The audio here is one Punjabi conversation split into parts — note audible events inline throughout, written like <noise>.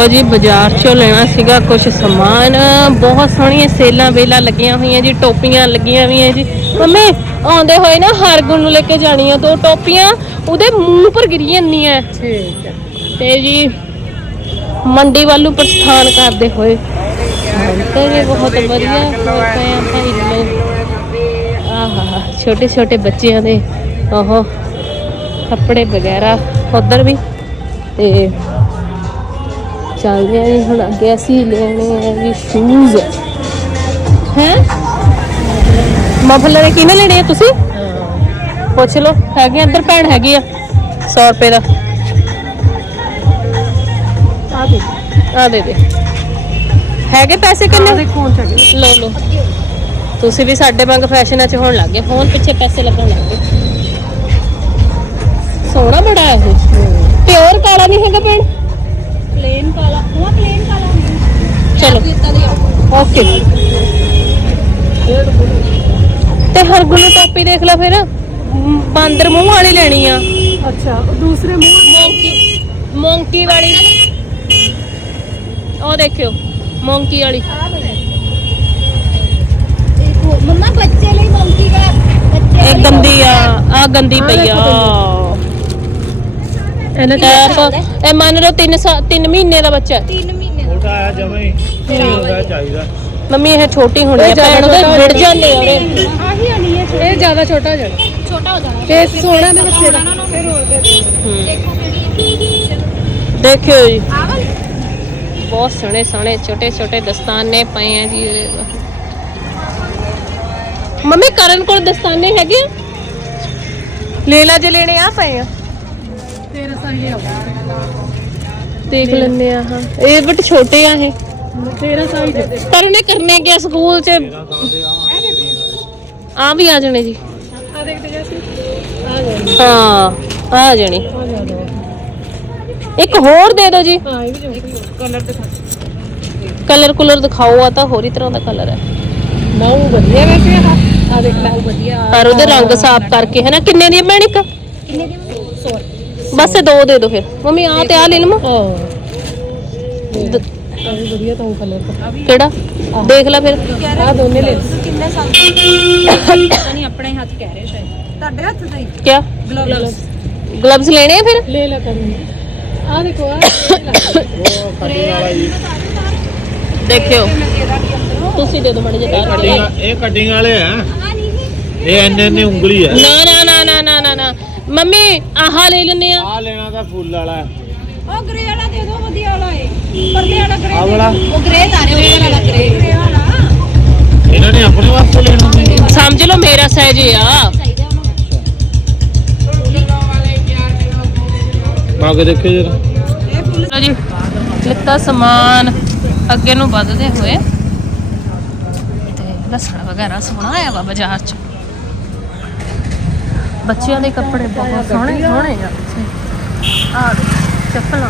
ਲੋ ਜੀ ਬਾਜ਼ਾਰ ਚੋਂ ਲੈਣਾ ਸੀਗਾ ਕੁਝ ਸਮਾਨ। ਬਹੁਤ ਸੋਹਣੀਆਂ ਸੇਲਾਂ ਵੇਲਾਂ ਲੱਗੀਆਂ ਹੋਈਆਂ ਜੀ ਟੋਪੀਆਂ ਲੱਗੀਆਂ ਹੋਈਆਂ ਜੀ। ਮੰਮੀ ਆਉਂਦੇ ਹੋਏ ਨਾ ਹਰਗੁਣ ਨੂੰ ਲੈ ਕੇ ਜਾਣੀਆਂ ਦੋ ਟੋਪੀਆਂ ਉਹਦੇ ਮੂੰਹ ਪਰ ਗਿਰੀ ਜਾਂਦੀਆਂ ਠੀਕ ਹੈ ਤੇ ਜੀ ਮੰਡੀ ਵੱਲੋਂ ਪ੍ਰਸਥਾਨ ਕਰਦੇ ਹੋਏ। ਤੇ ਵੀ ਬਹੁਤ ਵਧੀਆ। ਹੋਏ ਆ ਭਾਈ ਲੋਕ ਆਹਾ ਛੋਟੇ ਛੋਟੇ ਬੱਚਿਆਂ ਦੇ ਉਹ ਕੱਪੜੇ ਵਗੈਰਾ ਉਧਰ ਵੀ। ਤੇ ਚੱਲਦੇ ਆ ਹੁਣ ਅੱਗੇ ਅਸੀਂ ਲੈਣੇ ਆ ਜੀ ਸ਼ੂਜ਼ ਹੈ? ਮਫਲਰ ਕਿਹਨੇ ਲੈਣੇ ਆ ਤੁਸੀਂ? ਪੁੱਛ ਲਓ ਹੈਗੇ ਇੱਧਰ ਭੈਣ ਹੈਗੀ ਆ 100 ਰੁਪਏ ਦਾ। ਆ ਦੇ। ਆ ਦੇ ਦੇ। ਹੈਗੇ ਪੈਸੇ ਕਿੰਨੇ? ਦੇ ਕੌਣ ਚੱਗੇ ਲਓ ਲਓ। ਤੁਸੀਂ ਵੀ ਸਾਡੇ ਵਾਂਗ ਫੈਸ਼ਨਾਂ 'ਚ ਹੋਣ ਲੱਗ ਗਏ ਫੋਨ ਪਿੱਛੇ ਪੈਸੇ ਲੱਗਣ ਲੱਗ ਗਏ। ਸੋਹਣਾ ਬੜਾ ਹੈ ਇਹ। ਪਿਓਰ ਕਾਲਾ ਨਹੀਂ ਹੈਗਾ ਭੈਣ? ਕਾਲਾ ਉਹ ਪਲੇਨ ਕਾਲਾ ਨਹੀਂ ਚਲੋ। ਓਕੇ ਤੇ ਹਰਗੁਣ ਨੂੰ ਟੋਪੀ ਦੇਖ ਲੈ ਫਿਰ। ਮ, ਬਾਂਦਰ ਮੂੰਹ ਵਾਲੀ ਲੈਣੀ ਆ। ਅੱਛਾ ਉਹ ਦੂਸਰੇ ਮੂੰਹ ਮੌਂਕੀ ਮੌਂਕੀ ਵਾਲੀ। ਉਹ ਦੇਖਿਓ ਮੌਂਕੀ ਵਾਲੀ। ਮੰਮਾ ਬੱਚੇ ਲਈ ਮੰਕੀ ਦਾ ਬੱਚੇ ਇਹ ਗੰਦੀ ਆ ਆ ਗੰਦੀ ਪਈ ਆ। ਇਹਨਾਂ ਦੀ ਟੈਪ ਇਹ ਮੰਨ ਲਓ 3 3 ਮਹੀਨੇ ਦਾ ਬੱਚਾ ਹੈ। 3 ਮਹੀਨੇ ਦਾ। ਛੋਟਾ ਆ ਜਮੇ ਹੀ ਹੋਣਾ ਚਾਹੀਦਾ। ਮੰਮੀ ਇਹ ਛੋਟੀ ਹੋਣੀ ਹੈ ਇਹ ਜ਼ਿਆਦਾ ਭੈਣ ਉਹਦੇ ਛੋਟਾ ਵਿੜ ਜਾਂਦੇ ਆ ਉਹਦੇ। ਆਹੀ ਆਣੀ ਹੈ ਇਹ ਜ਼ਿਆਦਾ ਛੋਟਾ ਜਣ ਛੋਟਾ ਹੋ ਜਾਣਾ। ਫੇਸ ਸੋਹਣਾ ਨੇ ਬੱਚੇ ਦਾ। ਫਿਰ ਹੋਰ ਦੇ ਹੂੰ। ਦੇਖੋ ਕਿਹੜੀ ਹੈ ਦੇਖਿਓ ਜੀ। ਵਾਲੀ ਬਹੁਤ ਸੋਹਣੇ ਸੋਹਣੇ ਛੋਟੇ ਛੋਟੇ ਦਸਤਾਨੇ ਪਏ ਆ ਜੀ ਉਹਦੇ। ਮੰਮੀ ਕਰਨ ਕੋਲ ਦਸਤਾਨੇ ਹੈਗੇ ਆ? ਲੈ ਲਾ ਜੇ ਲੈਣੇ ਆ ਪਏ ਆ। ਦੇਖ ਲੈਣੇ ਆ ਹਾਂ। ਇਹ ਬਟ ਛੋਟੇ ਆ ਇਹ। ਤੇਰਾ ਸਾਈ ਦੇ ਦੇ। ਪਰ ਉਹਨੇ ਕਰਨੇ ਗਿਆ ਸਕੂਲ 'ਚ? ਆ ਵੀ ਆ ਜਾਣੇ ਜੀ। ਆ ਦੇਖਦੇ ਆ ਹਾਂ ਆ ਜਾਣੀ। ਇੱਕ ਹੋਰ ਦੇ ਦਿਓ ਜੀ। ਹਾਂ ਇਹ ਵੀ ਜੋ ਕਲਰ ਦਿਖਾ। ਕਲਰ ਕੁਲਰ ਦਿਖਾਓ ਆ ਤਾਂ ਹੋਰ ਹੀ ਤਰ੍ਹਾਂ ਦਾ ਕਲਰ ਹੈ। ਉਹ ਵਧੀਆ ਵੈਸੇ ਆ ਆ ਦੇਖ ਲੈ ਵਧੀਆ। ਪਰ ਉਹਦੇ ਰੰਗ ਸਾਫ਼ ਕਰਕੇ ਹੈ ਨਾ? ਕਿੰਨੇ ਦੀ ਹੈ ਭੈਣ ਇੱਕ? ਕਿੰਨੇ ਦੀ 100 ਬਸ ਇਹ ਦੋ ਦੇ ਦਿਓ ਫਿਰ। ਮੰਮੀ ਆ ਤੇ ਆ ਲੈ ਲਵਾਂ। ਹਾਂ। ਦ- ਆ ਵੀ ਵਧੀਆ ਤਾਂ ਕਲਰ ਦਾ ਕਿਹੜਾ? ਦੇਖ ਲੈ ਫਿਰ। ਆ ਦੋਨੇ ਲੈ। ਕਿੰਨੇ ਸਾਲ ਦਾ? ਨਹੀਂ ਆਪਣੇ ਹੱਥ ਕਹਿ ਰਹੇ ਸ਼ਾਇਦ। ਤੁਹਾਡੇ ਹੱਥ ਦਾ ਹੀ? ਕਿਆ? ਗਲਵਸ ਗਲਵਸ ਲੈਣੇ ਆ ਫਿਰ? ਲੈ ਲਾ ਕਰੂੰਗੀ ਆ ਦੇਖੋ ਆ ਦੇਖਿਓ। ਤੁਸੀਂ ਦੇ ਦਿਓ ਮੜੇ ਕੇ। ਕਟਿੰਗ ਇਹ ਕਟਿੰਗ ਵਾਲੇ ਆ। ਇਹ ਇੰਨੇ ਇੰਨੇ ਉਂਗਲੀ ਆ। ਨਾ ਨਾ ਨਾ ਨਾ ਨਾ ਨਾ। ਮੰਮੀ ਆਹ ਲੈ ਲੈਨੇ ਆ। ਆ ਲੈਣਾ ਤਾਂ ਫੁੱਲ ਵਾਲਾ। ਹੈ। ਉਹ ਗ੍ਰੇ ਵਾਲਾ ਦੇ ਦਿਓ ਵਧੀਆ ਵਾਲਾ ਏ ਪਰਦੇ ਵਾਲਾ ਗ੍ਰੇ ਆਹ ਵਾਲਾ? ਉਹ ਗ੍ਰੇ ਤਾਰੇ ਵਾਲਾ ਗ੍ਰੇ ਗ੍ਰੇ ਵਾਲਾ। ਇਹਨਾਂ ਨੇ ਆਪਣੇ ਵਾਸਤੇ ਲੈਣਾ। ਨਹੀਂ ਸਮਝ ਲਓ ਮੇਰਾ ਸਾਈਜ਼ ਆ। ਪਾ ਕੇ ਦੇਖਿਓ ਜਰਾ। ਇਹ ਫੁੱਲ ਲਓ ਜੀ ਲਿੱਤਾ ਸਮਾਨ। ਅੱਗੇ ਨੂੰ ਵੱਧਦੇ ਹੋਏ। ਤੇ ਲਸਣ ਵਗੈਰਾ ਸੋਹਣਾ ਆਇਆ ਵਾ ਬਾਜ਼ਾਰ ਚ। ਬੱਚਿਆਂ ਦੇ ਕੱਪੜੇ ਬਹੁਤ ਸੋਹਣੇ ਸੋਹਣੇ ਆ। ਆ ਚੱਪਲਾਂ।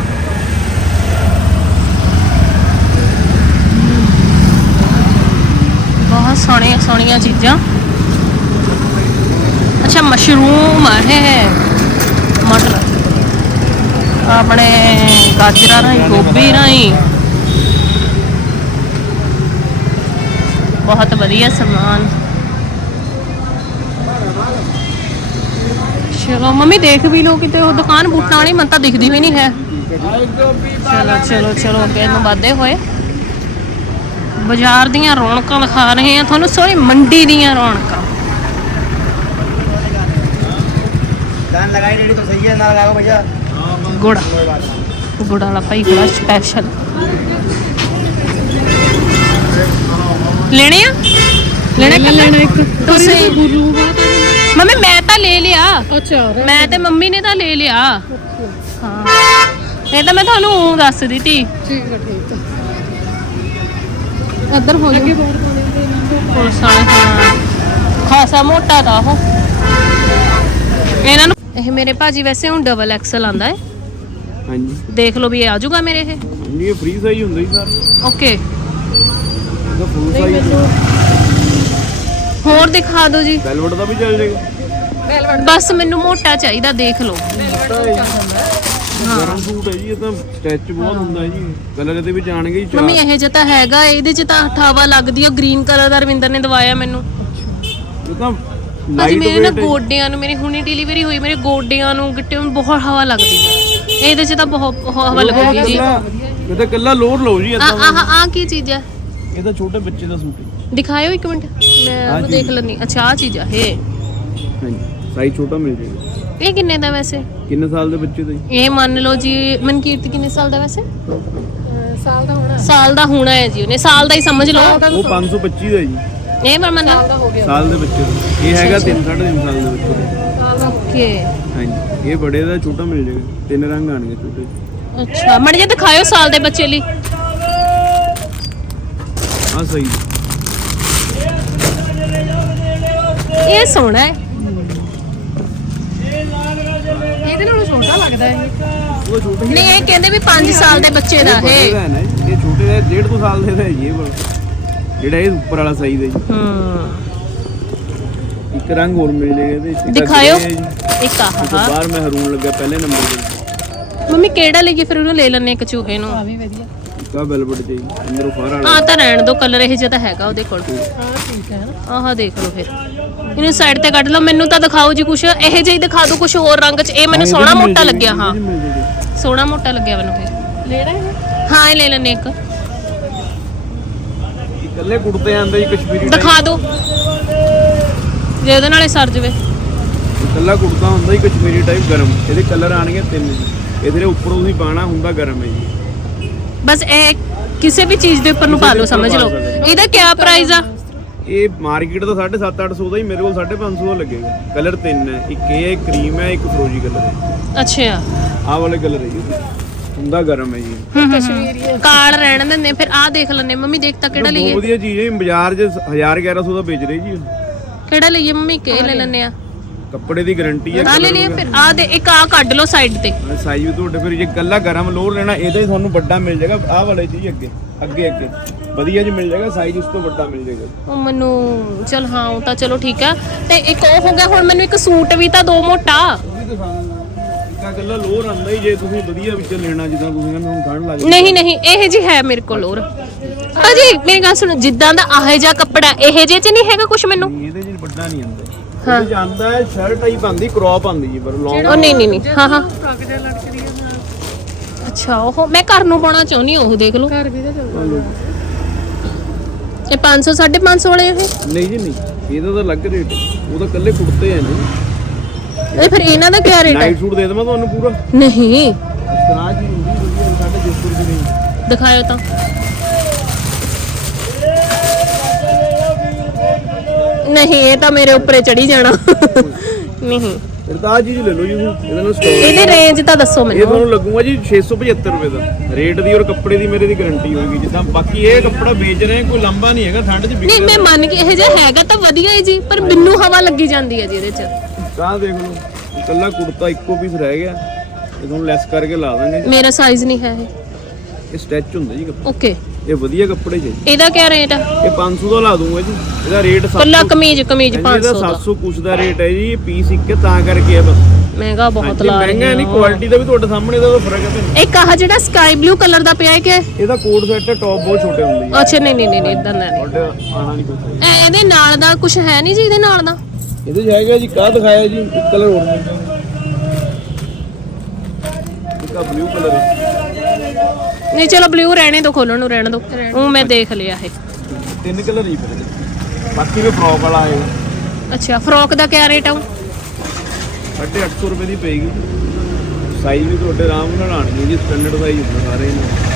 ਬਹੁਤ ਸੋਹਣੀਆਂ ਸੋਹਣੀਆਂ ਚੀਜ਼ਾਂ। ਅੱਛਾ, ਮਸ਼ਰੂਮ ਆ ਮਟਰ। ਆਪਣੇ ਗਾਜਰਾਂ ਰਾਹੀਂ, ਗੋਭੀ ਰਾਹੀਂ। ਬਹੁਤ ਵਧੀਆ ਸਮਾਨ। ਚਲੋ ਮੰਮੀ ਦੇਖ ਵੀ ਲਓ ਕਿਤੇ ਉਹ ਦੁਕਾਨ ਬੂਟਾਂ ਵਾਲੀ ਮਨ ਤਾਂ ਦਿਖਦੀ ਵੀ ਨਹੀਂ ਹੈ। ਚਲੋ ਚਲੋ ਚਲੋ ਅੱਗੇ ਨੂੰ ਵਧਦੇ ਹੋਏ। ਬਾਜ਼ਾਰ ਦੀਆਂ ਰੌਣਕਾਂ ਦਿਖਾ ਰਹੇ ਆ ਤੁਹਾਨੂੰ ਸੋਰੀ ਮੰਡੀ ਦੀਆਂ ਰੌਣਕਾਂ। ਦਾਨ ਲਗਾਈ ਰੇੜੀ ਤਾਂ ਸਹੀ ਹੈ ਨਾ ਲਗਾਓ ਭਈਆ। ਗੁੜ। ਗੁੜ ਵਾਲਾ ਭਾਈ ਗੁੜਾ ਸਪੈਸ਼ਲ ਲੈਣੇ ਆ? ਲੈਣਾ ਇੱਕ। ਤੁਸੀਂ ਮੈਂ ਤਾਂ ਲੈ ਲਿਆ। ਅੱਛਾ ਮੈਂ ਤੇ ਮੰਮੀ ਨੇ ਤਾਂ ਲੈ ਲਿਆ। ਹਾਂ। ਇਹ ਤਾਂ ਮੈਂ ਤੁਹਾਨੂੰ ਊਂ ਦੱਸ ਦਿੱਤੀ ਠੀਕ ਹੈ ਠੀਕ ਹੈ ਅੱਧਰ ਹੋ ਜਾ ਪੁਲਿਸ ਵਾਲੇ ਹਾਂ। ਖਾਸਾ ਮੋਟਾ ਤਾਂ ਉਹ। ਇਹਨਾਂ ਨੂੰ ਇਹ ਮੇਰੇ ਭਾਜੀ ਵੈਸੇ ਹੁਣ ਡਬਲ ਐਕਸਲ ਆਂਦਾ ਹੈ ਹਾਂਜੀ। ਦੇਖ ਲਓ ਵੀ ਇਹ ਆ ਜਾਊਗਾ ਮੇਰੇ ਇਹ। ਹਾਂਜੀ ਇਹ ਫ੍ਰੀ ਸਾਈਜ਼ ਹੁੰਦਾ ਹੀ ਸਰ। ਓਕੇ। ਇਹਦਾ ਫੁੱਲ ਸਾਈਜ਼ ਹੋਰ ਦਿਖਾ ਦਿਓ ਜੀ। ਵੈਲਵਟ ਦਾ ਵੀ ਚੱਲ ਜਾਏਗਾ। ਬਸ ਮੈਨੂੰ ਮੋਟਾ ਚਾਹੀਦਾ ਦੇਖ ਲਓ। ਗਰਮ ਸੂਟ ਹੈ ਜੀ ਇਹ ਤਾਂ ਸਟੈਚ ਬਹੁਤ ਹੁੰਦਾ ਜੀ। ਕਲਰ ਇਹਦੇ ਵਿੱਚ ਆਣਗੇ ਜੀ ਮੰਮੀ ਇਹ ਜਿਹਾ ਤਾਂ ਹੈਗਾ ਇਹਦੇ 'ਚ ਤਾਂ ਹਠਾਵਾ ਲੱਗਦੀ ਆ ਗ੍ਰੀਨ ਕਲਰ ਦਾ ਰਵਿੰਦਰ ਨੇ ਦਵਾਇਆ ਮੈਨੂੰ। ਇਹ ਤਾਂ ਲਾਈਟ ਮੇਰੇ ਨਾ ਗੋਡਿਆਂ ਨੂੰ ਮੇਰੀ ਹੁਣੀ ਡਿਲੀਵਰੀ ਹੋਈ ਮੇਰੇ ਗੋਡਿਆਂ ਨੂੰ ਗਿੱਟਿਆਂ ਨੂੰ ਬਹੁਤ ਹਵਾ ਲੱਗਦੀ ਆ। ਇਹਦੇ 'ਚ ਤਾਂ ਬਹੁਤ ਹਵਾ ਲੱਗਦੀ ਜੀ। ਇਹ ਤਾਂ ਕੱਲਾ ਲੋਰ ਲਓ ਜੀ ਇਦਾਂ ਆਹ ਆ ਕੀ ਚੀਜ਼ ਹੈ ਇਹ ਤਾਂ ਛੋਟੇ ਬੱਚੇ ਦਾ ਸੂਟ ਹੈ ਦਿਖਾਇਓ ਇੱਕ ਮਿੰਟ। ਮੈਂ ਆਹ ਉਹ ਚੀਜ਼। ਦੇਖ ਲੈਣੀ ਅੱਛਾ ਆ ਚੀਜ਼ ਆ ਇਹ। ਹਾਂਜੀ। ਸਾਈਜ਼ ਛੋਟਾ ਮਿਲ ਜਾਏਗਾ ਇਹ ਕਿੰਨੇ ਦਾ ਵੈਸੇ? ਕਿੰਨੇ ਸਾਲ ਦੇ ਬੱਚੇ ਦਾ ਜੀ ਇਹ ਮੰਨ ਲਓ ਜੀ ਮਨਕੀਰਤ ਕਿੰਨੇ ਸਾਲ ਦਾ ਵੈਸੇ? ਸਾਲ ਦਾ ਹੋਣਾ। ਸਾਲ ਦਾ ਹੋਣਾ ਹੈ ਜੀ ਉਹਨੇ ਸਾਲ ਦਾ ਹੀ ਸਮਝ ਲਓ। ਉਹ 525 ਦਾ ਜੀ। ਇਹ ਮੈਂ ਮੰਨ ਲਾ ਹੋ ਗਿਆ। ਸਾਲ ਦੇ ਬੱਚੇ ਦਾ। ਇਹ ਹੈਗਾ 3 3.5 ਸਾਲ ਦੇ ਬੱਚੇ ਦਾ। ਓਕੇ ਹਾਂਜੀ। ਇਹ ਬੜੇ ਦਾ ਛੋਟਾ ਮਿਲ ਜਾਏਗਾ। ਤਿੰਨ ਰੰਗ ਆਣਗੇ ਛੋਟੇ। ਅੱਛਾ ਮੜ ਜੇ ਦਿਖਾਇਓ ਸਾਲ ਦੇ ਬੱਚੇ ਲਈ। ਹਾਂ ਸਹੀ। ਇਹ ਸੋਹਣਾ ਹੈ ਇਹਦੇ ਨਾਲੋਂ ਛੋਟਾ ਲੱਗਦਾ ਇਹ ਉਹ ਛੋਟੇ ਨਹੀਂ ਇਹ ਕਹਿੰਦੇ ਵੀ 5 ਸਾਲ ਦੇ ਬੱਚੇ ਦਾ ਬੜੇ ਇਹ। ਦਾ ਹੈ ਨਾ ਜੀ, ਇਹ ਛੋਟੇ ਦਾ 1.5 ਸਾਲ ਦੇ ਦਾ ਹੈ ਜੀ ਇਹ ਵਾਲਾ ਜਿਹੜਾ ਇਹ ਉੱਪਰ ਵਾਲਾ ਸਾਈਜ਼ ਹੈ ਜੀ। ਹੂੰ। ਇੱਕ ਰੰਗ ਹੋਰ ਮਿਲ ਜਾਏਗਾ ਇਹਦੇ ਇੱਕ ਤਾਂ ਦਿਖਾਇਓ। gray ਹੈ ਜੀ, ਇੱਕ ਆਹ ਇੱਕ ਬਾਹਰ ਮੈਂ ਹਰੂਨ ਲੱਗਾ ਪਹਿਲੇ ਨੰਬਰ ਤੇ। ਮੰਮੀ ਕਿਹੜਾ ਲਈਏ ਫਿਰ ਉਹਨੂੰ ਲੈ ਲੈਣੇ ਇੱਕ ਚੂਹੇ ਨੂੰ। ਆ ਵੀ ਵਧੀਆ। ਆ ਵੈਲਵਟ ਚਾਹੀਦੀ ਅੰਦਰੋਂ ਫਾਰ ਵਾਲਾ। ਆ ਤਾਂ ਰਹਿਣ ਦੋ ਕਲਰ ਇਹ ਜਿਹਾ ਤਾਂ ਹੈਗਾ ਉਹਦੇ ਕੋਲ। ਹਾਂ ਠੀਕ। ਹੈ ਨਾ ਆਹ ਦੇਖ ਲਓ ਫਿਰ। ਇਹਨੂੰ ਸਾਈਡ ਤੇ ਕੱਢ ਲਓ ਮੈਨੂੰ ਤਾਂ ਦਿਖਾਓ ਜੀ ਕੁਛ। ਇਹੋ ਜਿਹਾ ਹੀ ਦਿਖਾ ਦਿਓ ਕੁਛ ਹੋਰ ਰੰਗ 'ਚ। ਇਹ ਮੈਨੂੰ ਸੋਹਣਾ ਮੋਟਾ ਲੱਗਿਆ ਹਾਂ। ਸੋਹਣਾ ਮੋਟਾ ਲੱਗਿਆ ਮੈਨੂੰ ਫਿਰ ਲੈਣਾ ਹੈ ਹਾਂ ਇਹ ਲੈ ਲੈਣੇ ਇੱਕ। ਇਕੱਲੇ ਕੁੜਤੇ ਆਂਦੇ ਜੀ ਕਸ਼ਮੀਰੀ ਦਿਖਾ ਦਿਓ ਜੇ ਉਹਦੇ ਨਾਲੇ ਸਰ ਜਵੇ। ਇਕੱਲਾ ਕੁੜਤਾ ਹੁੰਦਾ ਜੀ ਕਸ਼ਮੀਰੀ ਟਾਈਪ ਗਰਮ। ਇਹਦੇ ਕਲਰ ਆਣਗੇ ਤਿੰਨ ਜੀ। ਇਹਦੇ ਉੱਪਰੋਂ ਤੁਸੀਂ ਪਾਣਾ ਹੁੰਦਾ ਗਰਮ ਹੈ ਜੀ। ਬਸ ਇਹ ਕਿਸੇ ਵੀ ਚੀਜ਼ ਦੇ ਉੱਪਰ ਨੂੰ ਪਾ ਲਓ ਸਮਝ ਲਓ। ਇਹਦਾ ਕੀ ਪ੍ਰਾਈਸ ਆ? ਇਹ ਮਾਰਕੀਟ ਦਾ 7.5 800 ਦਾ ਹੀ ਮੇਰੇ ਕੋਲ 550 ਦਾ ਲੱਗੇਗਾ। ਕਲਰ ਤਿੰਨ ਹੈ ਇੱਕ ਇਹ ਹੈ, ਕਰੀਮ ਹੈ ਇੱਕ ਫਰੋਜੀ ਕਲਰ ਹੈ। ਅੱਛਾ। ਆਹ ਵਾਲੇ ਕਲਰ ਹੈ ਜੀ। ਹੁੰਦਾ ਗਰਮ ਹੈ ਜੀ। ਕਸ਼ਮੀਰੀ ਹੈ। ਕਾਲ ਰਹਿਣ ਦਿੰਦੇ ਫਿਰ ਆਹ ਦੇਖ ਲੈਣੇ ਮੰਮੀ ਦੇਖ ਤਾਂ ਕਿਹੜਾ ਬਹੁਤ ਲਈਏ? ਵਧੀਆ ਚੀਜ਼ ਹੈ ਬਾਜ਼ਾਰ 'ਚ 1000 1100 ਦਾ ਵੇਚ ਰਹੇ ਜੀ। ਕਿਹੜਾ ਲਈਏ ਮੰਮੀ? ਕਿ ਲੈ ਲੈਣੇ ਆ। ਕੱਪੜੇ ਦੀ ਗਾਰੰਟੀ ਹੈ। ਆ ਲੈ ਲਈਏ ਫਿਰ। ਆ ਦੇ ਇੱਕ ਆ ਕੱਢ ਲਓ ਸਾਈਡ ਤੇ। ਸਾਈਜ਼ ਵੀ ਤੁਹਾਡੇ ਫਿਰ ਜੇ ਕੱਲਾ ਗਰਮ ਲੋਰ ਲੈਣਾ ਇਹਦਾ ਹੀ ਤੁਹਾਨੂੰ ਵੱਡਾ ਮਿਲ ਜਾਏਗਾ। ਆਹ ਵਾਲੇ ਜੀ ਅੱਗੇ ਅੱਗੇ ਅੱਗੇ। ਵਧੀਆ ਜੀ ਮਿਲ ਜਾਏਗਾ ਸਾਈਜ਼ ਉਸ ਤੋਂ ਵੱਡਾ ਮਿਲ ਜਾਏਗਾ। ਉਹ ਮੈਨੂੰ ਚਲ ਹਾਂ ਉਹ ਤਾਂ ਚਲੋ ਠੀਕ ਆ ਤੇ ਇੱਕ ਉਹ ਹੋ ਗਿਆ ਹੁਣ ਮੈਨੂੰ ਇੱਕ ਸੂਟ ਵੀ ਤਾਂ ਦੋ ਮੋਟਾ। ਵੀ ਦਿਖਾਉਂਗਾ ਇੱਕਾ ਕੱਲਾ ਲੋਰ ਆਂਦਾ ਹੀ ਜੇ ਤੁਸੀਂ ਵਧੀਆ ਵਿੱਚ ਲੈਣਾ ਜਿੱਦਾਂ ਤੁਸੀਂ ਕਹਿੰਦੇ ਹੁਣ ਠੰਡ ਲੱਗ ਨਹੀਂ ਨਹੀਂ ਇਹ ਜੀ ਹੈ ਮੇਰੇ ਕੋਲ ਹੋਰ ਅਜੀ ਮੇਰੀ ਗੱਲ ਸੁਣੋ ਜਿੱਦਾਂ ਦਾ ਆਹੇ ਜਿਹਾ ਕੱਪੜਾ ਇਹ ਜੇ ਚ ਨਹੀਂ ਹੈਗਾ ਕੁਝ ਮੈਨੂੰ? ਇਹਦੇ ਜੀ ਵੱਡਾ ਨਹੀਂ ਆਂਦਾ ਹਾਂ। ਜਾਂਦਾ ਹੈ ਸ਼ਰਟ ਟਾਈਪ ਆਂਦੀ ਕ੍ਰੌਪ ਆਂਦੀ ਜੀ ਪਰ ਲੌਂਗ ਉਹ ਨਹੀਂ ਨਹੀਂ ਨਹੀਂ। ਹਾਂ ਹਾਂ। ਫ਼ਰਕ ਜਿਹਾ ਲਟਕਦੀ ਹੈ ਨਾਲ। ਅੱਛਾ ਉਹ ਮੈਂ ਘਰ ਨੂੰ ਪਾਉਣਾ ਚਾਹੁੰਦੀ ਹਾਂ ਉਹ ਦੇਖ ਲਓ। ਘਰ ਵੀ ਤਾਂ ਚੱਲਦਾ। ਇਹ 500 550 ਵਾਲੇ ਇਹ? ਨਹੀਂ ਜੀ ਨਹੀਂ। ਇਹਦਾ ਤਾਂ ਅਲੱਗ ਰੇਟ ਉਹ ਤਾਂ ਕੱਲੇ ਕੁੜਤੇ ਆ ਜੀ। ਇਹ ਫਿਰ ਇਹਨਾਂ ਦਾ ਕੀ ਰੇਟ ਹੈ? ਨਾਈਟ ਸੂਟ ਦੇ ਦੇਵਾਂ ਤੁਹਾਨੂੰ ਪੂਰਾ? ਨਹੀਂ। ਤਰ੍ਹਾਂ ਜੀ ਹੁੰਦੀ ਸਾਡੇ ਜਸਪੁਰ ਦੀ ਨਹੀਂ ਦਿਖਾਇਓ ਤਾਂ। ਨਹੀਂ ਇਹ ਤਾਂ ਮੇਰੇ ਉੱਪਰੇ ਚੜੀ ਜਾਣਾ। ਨਹੀਂ। ਤਾਂ ਆਹ ਚੀਜ਼ ਲੈ ਲਓ ਜੀ ਤੁਸੀਂ ਇਹਦਾ ਨਾਲ ਸਟਾਕ ਇਹਦੀ ਰੇਂਜ ਤਾਂ ਦੱਸੋ ਇਹ ਮੈਨੂੰ ਤੁਹਾਨੂੰ ਲੱਗੂਗਾ ਜੀ 675 ਰੁਪਏ ਦਾ। ਰੇਟ ਦੀ ਔਰ ਕੱਪੜੇ ਦੀ ਮੇਰੇ ਦੀ ਗਾਰੰਟੀ ਹੋਏਗੀ। ਜਿੱਦਾਂ ਬਾਕੀ ਇਹ ਕੱਪੜਾ ਵੇਚ ਰਹੇ ਕੋਈ ਲੰਬਾ ਨਹੀਂ ਹੈਗਾ ਠੰਡ 'ਚ ਨਹੀਂ ਵਿਕਦਾ ਮੈਂ ਮੰਨ ਕੇ ਇਹ ਜਿਹਾ ਹੈਗਾ ਤਾਂ ਵਧੀਆ ਹੈ ਜੀ ਪਰ ਮੈਨੂੰ ਹਵਾ ਲੱਗੀ ਜਾਂਦੀ ਹੈ ਜੀ ਇਹਦੇ ਚ। ਤਾਂ ਦੇਖ ਲਓ। ਇਕੱਲਾ ਕੁੜਤਾ ਇੱਕੋ ਪੀਸ ਰਹਿ ਗਿਆ। ਇਹ ਤੁਹਾਨੂੰ ਲੈਸ ਕਰਕੇ ਲਾ ਦਾਂਗੇ ਮੇਰਾ ਸਾਈਜ਼ ਨਹੀਂ ਹੈ ਇਹ। ਇਹ ਸਟੈਚ ਹੁੰਦਾ ਜੀ ਕੱਪੜਾ। ਓਕੇ ਇਹ ਵਧੀਆ ਕੱਪੜੇ ਜੀ। ਇਹਦਾ ਕੀ ਰੇਟ ਆ? ਇਹ 500 ਦਾ ਲਾ ਦੂੰਗਾ ਜੀ। ਇਹਦਾ ਰੇਟ 700 ਕੱਲਾ ਕਮੀਜ਼ ਕਮੀਜ਼ ਇਹਦਾ 500 ਦਾ 700 ਕੁਛ ਦਾ ਰੇਟ ਹੈ ਜੀ ਪੀਸ ਇੱਕ ਹੈ, ਤਾਂ ਕਰਕੇ ਆ ਬਸ। ਮਹਿੰਗਾ ਬਹੁਤ ਲਾ ਮਹਿੰਗਾ ਰਹੇ ਨਹੀਂ ਕੁਆਲਿਟੀ ਦਾ ਵੀ ਤੁਹਾਡੇ ਸਾਹਮਣੇ ਦਾ ਫ਼ਰਕ ਹੈ। ਇੱਕ ਆਹ ਜਿਹੜਾ ਸਕਾਈ ਬਲੂ ਕਲਰ ਦਾ ਪਿਆ ਹੈ ਕਿ? ਇਹਦਾ ਕੋਡ ਸੈੱਟ ਟੌਪ ਬਹੁਤ ਛੋਟੇ ਹੁੰਦੇ ਜੀ ਅੱਛਾ ਨਹੀਂ ਨਹੀਂ ਨਹੀਂ ਇਦਾਂ ਦਾ ਨਹੀਂ। ਆਣਾ ਨਹੀਂ ਕੋਈ। ਇਹ- ਇਹਦੇ ਨਾਲ ਦਾ ਕੁਝ ਹੈ ਨਹੀਂ ਜੀ ਇਹਦੇ ਨਾਲ ਦਾ? ਇਹਦੇ ਹੈਗਾ ਜੀ ਕਾਹ ਦਿਖਾਇਆ ਜੀ ਇੱਕ ਕਲਰ ਹੋਰ। ਇੱਕ ਆ ਬਲੂ ਕਲਰ ਨਹੀਂ ਚਲੋ ਬਲੂ ਰਹਿਣੇ ਦੋ ਖੋਲਣ ਨੂੰ ਰਹਿਣ ਦੋ। ਉਹ ਮੈਂ ਦੇਖ ਲਿਆ ਇਹ। ਤਿੰਨ ਕਲਰ ਹੀ ਫਿਰ। ਇਹਦੇ। ਬਾਕੀ ਵੀ ਫਰੋਕ ਵਾਲਾ ਆਏਗਾ ਅੱਛਾ ਫਰੋਕ ਦਾ ਕੀ ਰੇਟ ਆ 850 ਰੁਪਏ ਦੀ ਪਏਗੀ। ਸਾਈਜ਼ ਵੀ ਤੁਹਾਡੇ ਆਰਾਮ ਨਾਲ ਆਣਗੇ ਜੀ ਸਟੈਂਡਰਡ ਸਾਈਜ਼ ਹੁੰਦਾ ਸਾਰੇ ਇਹਨਾਂ।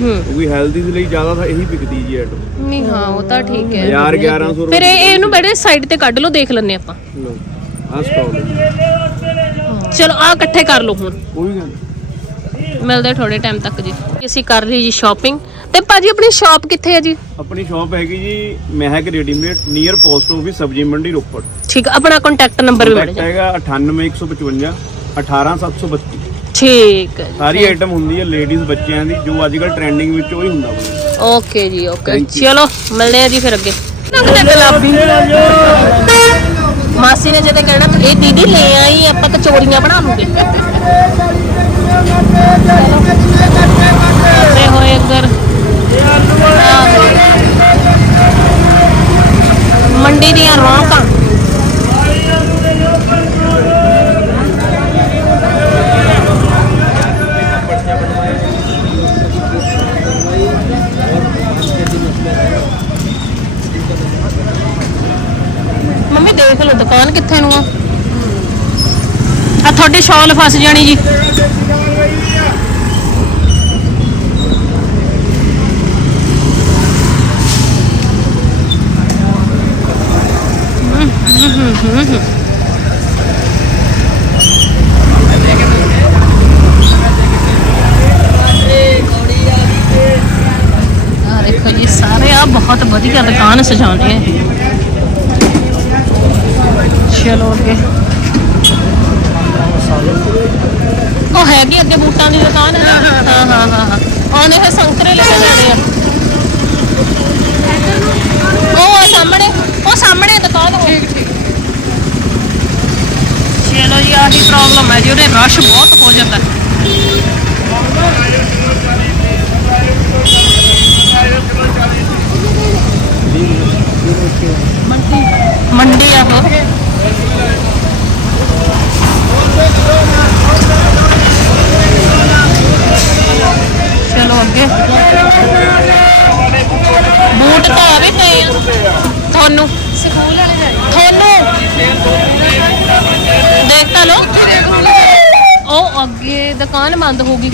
ਹੂੰ ਉਹ ਵੀ ਹੈਲਦੀ ਦੇ ਲਈ ਜ਼ਿਆਦਾ ਤਾਂ ਇਹੀ ਵਿਕਦੀ ਜੀ ਐਟੋ ਨਹੀਂ ਹਾਂ ਉਹ ਤਾਂ ਠੀਕ ਹੈ। 1000 1100 ਫਿਰ ਇਹ ਇਹਨੂੰ ਬੜੇ ਸਾਈਡ ਤੇ ਕੱਢ ਲਓ ਦੇਖ ਲੈਣੇ ਆਪਾਂ। ਲੋ ਆ ਸਟਾਲ। ਚਲੋ ਆ ਇਕੱਠੇ ਕਰ ਲਓ ਹੁਣ। ਕੋਈ ਗੱਲ ਨਹੀਂ। ਮਿਲਦੇ ਥੋੜੇ ਟਾਈਮ ਤੱਕ ਜੀ। ਅਸੀਂ ਕਰ ਲਈ ਜੀ ਸ਼ਾਪਿੰਗ ਤੇ ਭਾਜੀ ਆਪਣੀ ਸ਼ਾਪ ਕਿੱਥੇ ਹੈ ਜੀ? ਆਪਣੀ ਸ਼ਾਪ ਹੈਗੀ ਜੀ ਮਹਿਕ ਰੈਡੀਮੇਡ ਨੀਅਰ ਪੋਸਟ ਆਫਿਸ ਸਬਜੀ ਮੰਡੀ ਰੋਪੜ। ਠੀਕ ਆ, ਆਪਣਾ ਕੰਟੈਕਟ ਨੰਬਰ ਵੀ ਮਿਲ ਹੈਗਾ 98155 18732 ਠੀਕ ਹੈ ਸਾਰੀ ਆਈਟਮ ਹੁੰਦੀ ਹੈ ਲੇਡੀਜ਼ ਬੱਚਿਆਂ ਦੀ ਜੋ ਅੱਜ ਕੱਲ ਟ੍ਰੈਂਡਿੰਗ ਵਿੱਚ ਉਹ ਹੁੰਦਾ ਵਾ। ਓਕੇ ਜੀ ਓਕੇ Thank you. ਚਲੋ ਮਿਲਦੇ ਆ ਜੀ ਫਿਰ ਅੱਗੇ। ਲੱਗਦਾ ਗੁਲਾਬੀ। ਮਾਸੀ ਨੇ ਜਦੇ ਕਹਿਣਾ ਇਹ ਦੀਦੀ ਲੈ ਆਈ ਆਪਾਂ ਤਾਂ ਚੋਰੀਆਂ ਬਣਾ ਲੂਗੇ। ਕਰਦੇ ਹੋਏ ਅੱਗਰ ਮੰਡੀ ਦੀਆਂ ਰੌਣਕਾਂ ਮੰਮੀ ਦੇਖ ਲਓ ਦੁਕਾਨ ਕਿੱਥੇ ਨੂੰ ਆ ਆ ਤੁਹਾਡੀ ਸ਼ਾਲ ਫਸ ਜਾਣੀ ਜੀ। ਆ ਦੇਖੋ ਜੀ, ਸਾਰੇ ਆ ਬਹੁਤ ਵਧੀਆ ਦੁਕਾਨ ਸਜਾਉਣੇ ਆ। ਚਲੋ ਅੱਗੇ। ਉਹ ਹੈਗੀ ਅੱਗੇ ਬੂਟਾਂ ਦੀ ਦੁਕਾਨ ਹੈ ਹਾਂ ਹਾਂ ਹਾਂ ਹਾਂ ਉਹਨੇ ਇਹ ਸੰਤਰੇ ਲੈ ਕੇ ਜਾਣੇ ਆ। ਉਹ ਆ ਸਾਹਮਣੇ ਉਹ ਸਾਹਮਣੇ ਦੁਕਾਨ ਉਹ। ਠੀਕ ਠੀਕ। ਚਲੋ ਜੀ ਆਹੀ ਪ੍ਰੋਬਲਮ ਹੈ ਜੀ ਉਹਦੇ ਰਸ਼ ਬਹੁਤ ਹੋ ਜਾਂਦਾ। ਹੈ। ਮੰਡੀ ਆ ਉਹ ਚਲੋ ਅੱਗੇ ਬੂਟ ਤਾਂ ਆ ਵੀ ਪਏ ਆ ਤੁਹਾਨੂੰ ਸਕੂਲ ਵਾਲੇ ਤੁਹਾਨੂੰ ਦੇਖ ਤਾਂ ਲਓ ਉਹ ਅੱਗੇ ਦੁਕਾਨ ਬੰਦ ਹੋ ਗਈ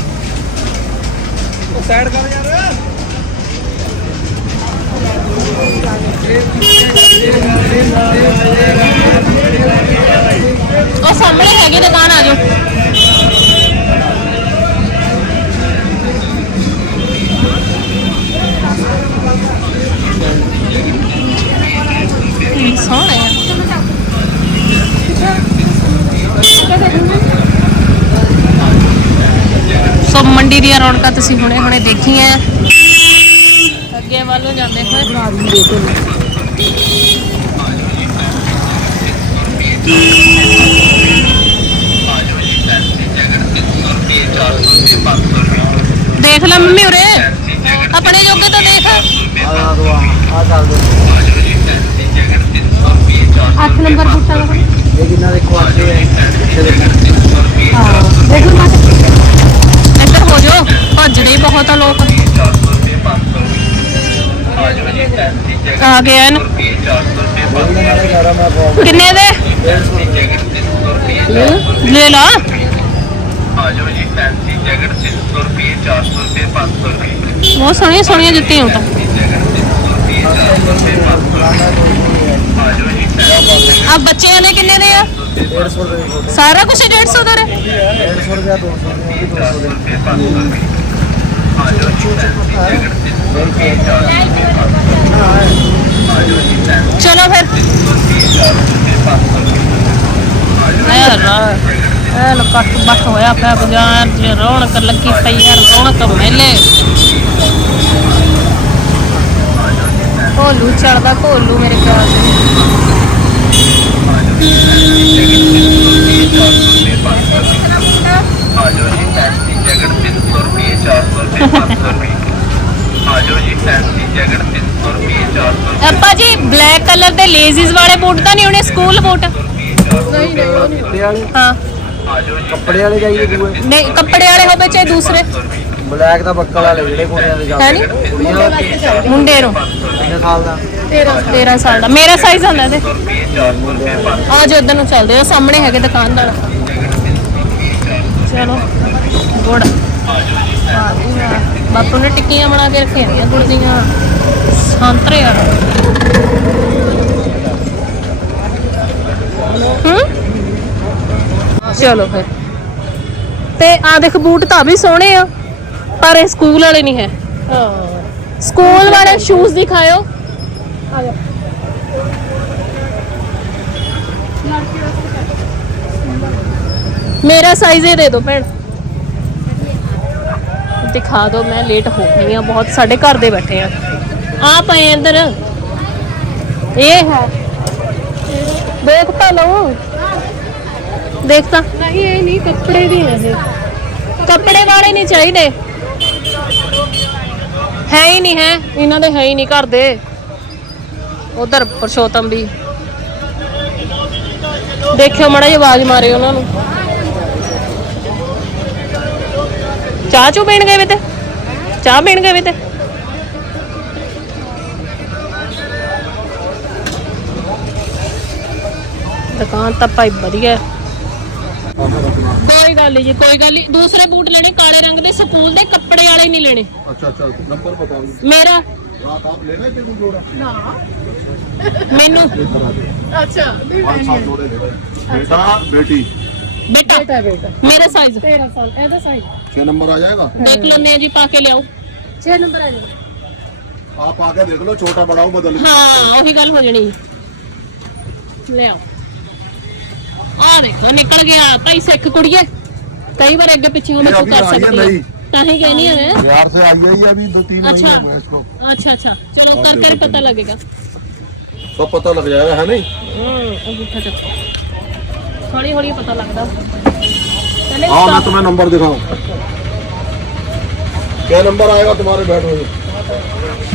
ਸਾਈਡ ਕਰ ਯਾਰ ਉਹ ਸਾਹਮਣੇ ਹੈਗੀ ਦੁਕਾਨ ਆ ਜਾਓ ਇਹ ਸੋਹਣਾ ਹੈ ਸੋ ਮੰਡੀ ਦੀਆਂ ਰੌਣਕਾਂ ਤੁਸੀਂ ਹੁਣੇ ਹੁਣੇ ਦੇਖੀਆਂ। ਅੱਗੇ ਵੱਲ ਜਾਂਦੇ ਹੋਏ। ਦੇਖ ਲੈ ਮੰਮੀ ਉਰੇ। ਆਪਣੇ ਜੋਗੇ ਤਾਂ ਦੇਖ। ਆ ਚੱਲ ਦੋ 8 ਨੰਬਰ ਬੂਟਾ ਦਾ ਇਹ ਕਿੰਨਾ ਦੇ ਕੁਆਟੇ ਹੈ। ਇੱਧਰ ਹੋ ਜਾਓ। ਭੱਜਦੇ ਬਹੁਤ ਆ ਲੋਕ। ਆ ਗਏ ਹਨ ਕਿੰਨੇ ਦੇ? ਲੈ ਲਾ। ਬਹੁਤ ਸੋਹਣੀਆਂ ਸੋਹਣੀਆਂ ਜੁੱਤੀਆਂ ਤਾਂ। ਆ ਬੱਚਿਆਂ ਦੇ ਕਿੰਨੇ ਦੇ ਆ? 150 ਰੁਪਏ ਸਾਰਾ ਕੁਝ 150 ਦਾ ਰੇ 150 ਰੁਪਏ 200 ਰੁਪਏ 200 ਦੇ ਚਲੋ ਫਿਰ। ਯਾਰ ਐਨ ਕੱਟ ਬੱਟ ਹੋਇਆ ਪਿਆ ਬਾਜ਼ਾਰ 'ਚ ਰੌਣਕ ਲੱਗੀ ਪਈ ਆ ਰੌਣਕ ਮੇਲੇ। ਕੋਲੂ ਚੜਦਾ ਕੋਲੂ ਮੇਰੇ ਖਿਆਲ ਚ। ਅੱਪਾ ਜੀ ਬਲੈਕ ਕਲਰ ਦੇ ਲੇਜ਼ੀਜ਼ ਵਾਲੇ ਬੂਟ ਤਾਂ ਨਹੀਂ ਹੋਣੇ ਸਕੂਲ ਬੂਟ? ਕੱਪੜੇ ਵਾਲੇ ਹਾਂ। ਕੱਪੜੇ ਵਾਲੇ ਚਾਹੀਦੇ ਦੂਏ। ਨਹੀਂ ਕੱਪੜੇ ਵਾਲੇ ਹੋਵੇ ਚਾਹੇ ਦੂਸਰੇ। ਬਲੈਕ ਦਾ ਬੱਕਲ ਵਾਲੇ ਜਿਹੜੇ ਕੁੜੀਆਂ ਦੇ ਹੈ ਜਾਂਦੇ ਨੀ? ਕੁੜੀਆਂ ਮੁੰਡੇ ਨੂੰ। ਕਿੰਨੇ ਸਾਲ ਦਾ? 13 ਸਾਲ ਦਾ। ਮੇਰਾ ਸਾਈਜ਼ ਹੁੰਦਾ ਇਹਦੇ। ਆ ਜੋ ਉਧਰ ਨੂੰ ਚੱਲਦੇ ਆ। ਸਾਹਮਣੇ ਹੈਗੇ ਦੁਕਾਨਦਾਰ। ਚਲੋ ਗੁੜ। ਬਾਪੂ ਨੇ ਟਿੱਕੀਆਂ ਬਣਾ ਕੇ ਰੱਖੀਆਂ ਨੇ ਗੁੜ ਦੀਆਂ। ਸੰਤਰੇ ਹੂੰ? ਚਲੋ ਫਿਰ। ਤੇ ਆ ਦੇਖ ਬੂਟ ਤਾਂ ਵੀ ਸੋਹਣੇ ਆ। ਪਰ ਇਹ ਸਕੂਲ ਵਾਲੇ ਨਹੀਂ ਹੈ। ਸਕੂਲ ਵਾਲੇ ਸ਼ੂਜ਼ ਦਿਖਾਇਓ। ਆ ਜਾ ਮੇਰਾ ਸਾਈਜ਼ ਇਹ ਦੇ ਦਿਓ ਭੈਣ। ਦਿਖਾ ਦਿਓ ਮੈਂ ਲੇਟ ਹੋ ਗਈ ਆ ਬਹੁਤ ਸਾਡੇ ਘਰ ਦੇ ਬੈਠੇ ਆ। ਆ ਪਏ ਅੰਦਰ। ਇਹ ਹੈ। ਦੇਖ ਤਾਂ ਲਓ। ਦੇਖ ਤਾਂ। ਨਹੀਂ ਇਹ ਨਹੀਂ ਕੱਪੜੇ ਦੇ ਆ ਇਹ। ਕੱਪੜੇ ਵਾਲੇ ਨਹੀਂ ਚਾਹੀਦੇ। ਹੈ ਹੀ ਨਹੀਂ, ਹੈ। ਇਹਨਾਂ ਦੇ ਹੈ ਹੀ ਨਹੀਂ ਘਰ ਦੇ। ਉਧਰ ਪਰਸ਼ੋਤਮ ਵੀ। ਦੇਖਿਓ ਮੜਾ ਜੀ ਆਵਾਜ਼ ਮਾਰੇ ਉਹਨਾਂ ਨੂੰ। ਚਾਹ ਚੂ ਪੀਣ ਗਏ ਵੇ ਤੇ? ਚਾਹ ਪੀਣ ਗਏ ਵੇ ਤੇ? ਦੁਕਾਨ ਤਾਂ ਭਾਈ ਵਧੀਆ। ਕੋਈ ਗੱਲ ਨਹੀਂ ਜੀ ਕੋਈ ਗੱਲ ਨਹੀਂ ਦੂਸਰੇ ਬੂਟ ਲੈਣੇ ਕਾਲੇ ਰੰਗ ਦੇ ਸਕੂਲ ਦੇ ਕੱਪੜੇ ਵਾਲੇ ਨਹੀਂ ਲੈਣੇ। ਅੱਛਾ ਅੱਛਾ ਨੰਬਰ ਬਤਾਓ ਮੇਰਾ। ਰਾਤ ਆਪ ਲੈਣਾ ਤੇ ਕੋਈ ਜੋੜਾ? ਨਾ। ਮੈਨੂੰ। ਅੱਛਾ ਨਹੀਂ ਲੈਣੀ ਜੋੜੇ ਲੈਣੇ ਬੇਟਾ ਬੇਟੀ। ਬੇਟਾ। ਬੇਟਾ ਬੇਟਾ। ਮੇਰਾ ਸਾਈਜ਼ 13 ਸਾਲ ਇਹਦਾ ਸਾਈਜ਼ 6 ਨੰਬਰ ਆ ਜਾਏਗਾ? ਦੇਖ ਲੈਣੇ ਆ ਜੀ ਪਾ ਕੇ ਲਿਆਓ। 6 ਨੰਬਰ ਆ ਜਾਏਗਾ। ਆਪ ਆ ਕੇ ਦੇਖ ਲਓ ਛੋਟਾ ਬੜਾ ਉਹ ਬਦਲ ਹਾਂ ਉਹੀ ਗੱਲ ਹੋ ਜਣੀ। ਲਿਆਓ। ਆ ਦੇਖੋ ਨਿਕਲ ਗਿਆ ਭਾਈ ਸਿੱਖ ਕੁੜੀਏ ਕਈ ਵਾਰ ਅੱਗੇ ਪਿੱਛੇ ਹੋਵੇ ਇਹ ਤੂੰ ਅਭੀ ਕਰ ਆਈ ਹੈ ਸਕਦੀ ਹੈ ਨਹੀਂ। ਤਾਂ ਹੀ ਕਹਿਨੀ ਆ ਮੈਂ बिहार से आई है ये अभी दो तीन अच्छा। महीने हुए इसको ਅੱਛਾ ਅੱਛਾ ਚਲੋ ਕਰਕੇ ਹੀ ਪਤਾ ਲੱਗੇਗਾ सब पता लग जाएगा है नहीं ਹੂੰ ਉਹ ਗੁੱਠਾ ਚੱਕ ਹੌਲੀ ਹੌਲੀ ਪਤਾ ਲੱਗਦਾ ਪਹਿਲੇ हाँ मैं stop- तुम्हें नंबर दिखाऊं क्या नंबर आएगा तुम्हारे बैट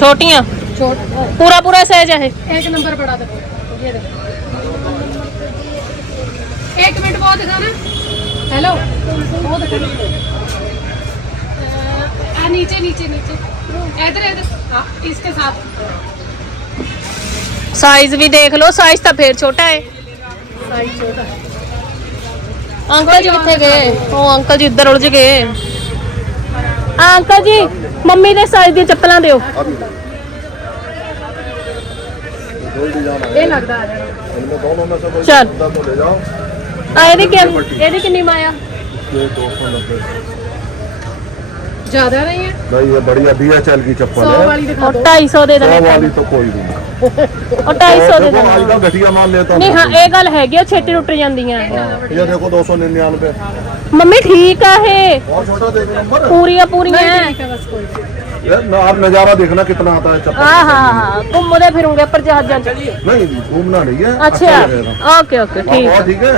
छोटियाँ? छोट पूरा पूरा साइज़ है। एक नंबर बड़ा देखो ये देखो। एक मिनट वो दिखाना हेलो वो दिखाना नीचे नीचे नीचे। इधर इधर। हाँ इसके साथ। साइज़ भी देख लो साइज़ तो फिर छोटा है। साइज़ छोटा अंकल जी कितने गए? ओ अंकल जी इधर उलझ गए। आ, अंकल जी मम्मी ने साइज दी चप्पलां दियो अभी दो डिजाइन ये आए लगता आ जाएगा इनमें दोनों में से कोई चल। पसंद है तो ले जाओ आ ਇਹਦੀ ਕਿ ਇਹਦੀ ਕਿੰਨੀ ਮਾਇਆ ये दो सौ नब्बे ज्यादा नहीं है नहीं ये बढ़िया बी एच एल की चप्पल सौ है वाली दिखा <laughs> और दो 250 ਦੇ सौ ਦੇਣੇ वाली तो कोई नहीं और 250 ਦੇ देखो आज ਦੇਣੇ का घटिया माल लेता ਨਹੀਂ हूँ ਹਾਂ ਇਹ ਗੱਲ ਹੈਗੀ ਆ ਛੇਤੀ ਟੁੱਟ ਜਾਂਦੀਆਂ ये देखो दो सौ निन्यानवे ਮੰਮੀ ਠੀਕ ਆ ਇਹ और छोटा देख नंबर ਪੂਰੀਆਂ ਪੂਰੀਆਂ ठीक है बस कोई नहीं। ये न- आप नजारा देखना कितना आता है चप्पल ਹਾਂ ਹਾਂ ਹਾਂ ਘੁੰਮਦੇ ਫਿਰੂਗੇ ਪਰ ਜਹਾਜ਼ਾਂ ਚ नहीं घूमना नहीं है ਅੱਛਾ लगेगा। ਓਕੇ ਓਕੇ हाँ, ਠੀਕ बहुत ठीक है